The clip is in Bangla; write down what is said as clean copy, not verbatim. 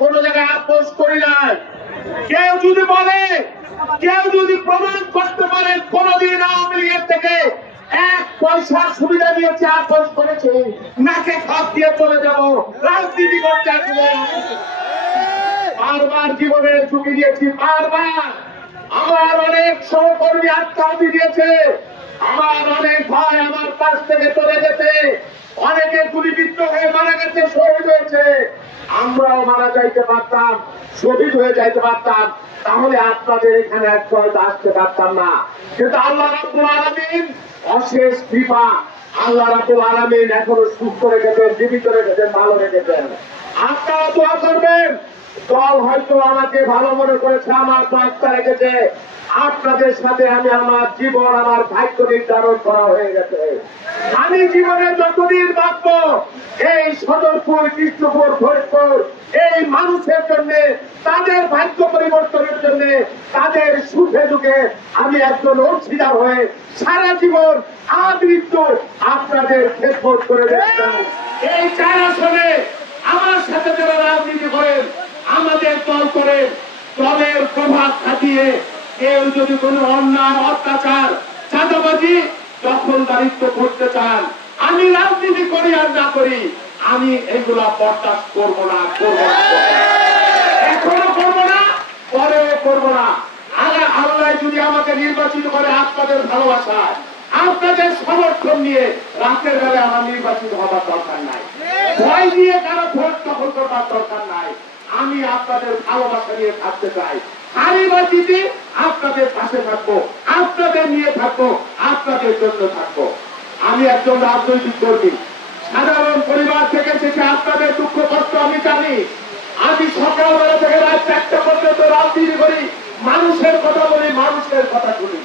কোন জায়গায় আপোষ করি নাই। কেউ যদি বলে, কেউ যদি প্রমাণ করতে পারে কোনদিন আওয়ামী লীগের থেকে 1 পয়সার সুবিধা নিয়েছে, আপোষ করেছে, নাকে খাপ দিয়ে চলে যাব, রাজনীতি করতে আসবে। বারবার জীবনের ঝুঁকি দিয়েছি, বারবার আমার অনেক সহকর্মী আত্মহত্যা দিয়েছে, আমার অনেক ভাই আমার কাছ থেকে চলে গেছে, অনেকে গুলিবিদ্ধ হয়ে মারা গেছে, শহীদ হয়েছে। আমরাও মারা যাইতে পারতাম, শহীদ হয়ে যাইতে পারতাম, তাহলে আপনাদের এখানে একবার আসতে পারতাম না। কিন্তু আল্লাহ রাব্বুল আলামিন অশেষ কৃপা, আল্লাহ রাব্বুল আলামিন এখনো সুস্থ রেখেছেন, জীবিত রেখেছেন, ভালো রেখেছেন। আপনারা দোয়া করবেন। দল হয়তো আমাকে ভালো মনে করেছে, আমার বার্তা রেখেছে, আপনাদের সাথে আমি আমার জীবন, আমার ভাগ্য নির্ধারণ করা হয়ে গেছে। আমি জীবনে যতদিন বাঁচব, এই সদরপুর, কৃষ্ণপুর, ফরিদপুর এই মানুষের জন্য, তাদের ভাগ্য পরিবর্তনের জন্য, তাদের সুখে দুঃখে আমি একজন অংশীদার হয়ে সারা জীবন আমৃত্যু আপনাদের খেদমত করে দেখতাম। এই 4 আসনে আমার সাথে যারা রাজনীতি করেন, আমাদের দল করে, দলের প্রভাব খাটিয়ে কেউ যদি কোনো অন্যায়, অত্যাচার, চাঁদাবাজি, দখলদারিত্ব করতে চান, আমি রাজনীতি করি আর না করি, আমি এগুলা বরদাস্ত করবো না, এখনো করবো না, পরেও করবো না। আল্লাহ যদি আমাকে নির্বাচিত করে আপনাদের ভালোবাসায়, আপনাদের সমর্থন নিয়ে, রাতের বেলায় আমার নির্বাচিত হবার দরকার নাই, ভয় নিয়ে কারো ভোট দখল করবার দরকার নাই। আমি আপনাদের ভালোবাসা নিয়ে থাকতে চাই, হারিবাজিতে আপনাদের পাশে থাকবো, আপনাদের নিয়ে থাকবো, আপনাদের জন্য থাকবো। আমি একজন রাজনৈতিক কর্মী, সাধারণ পরিবার থেকে এসেছে, আপনাদের দুঃখ কষ্ট আমি জানি। আমি সকালবেলা থেকে রাত 4টা পর্যন্ত রাজনীতি করি, মানুষের কথা বলি, মানুষের কথা শুনি।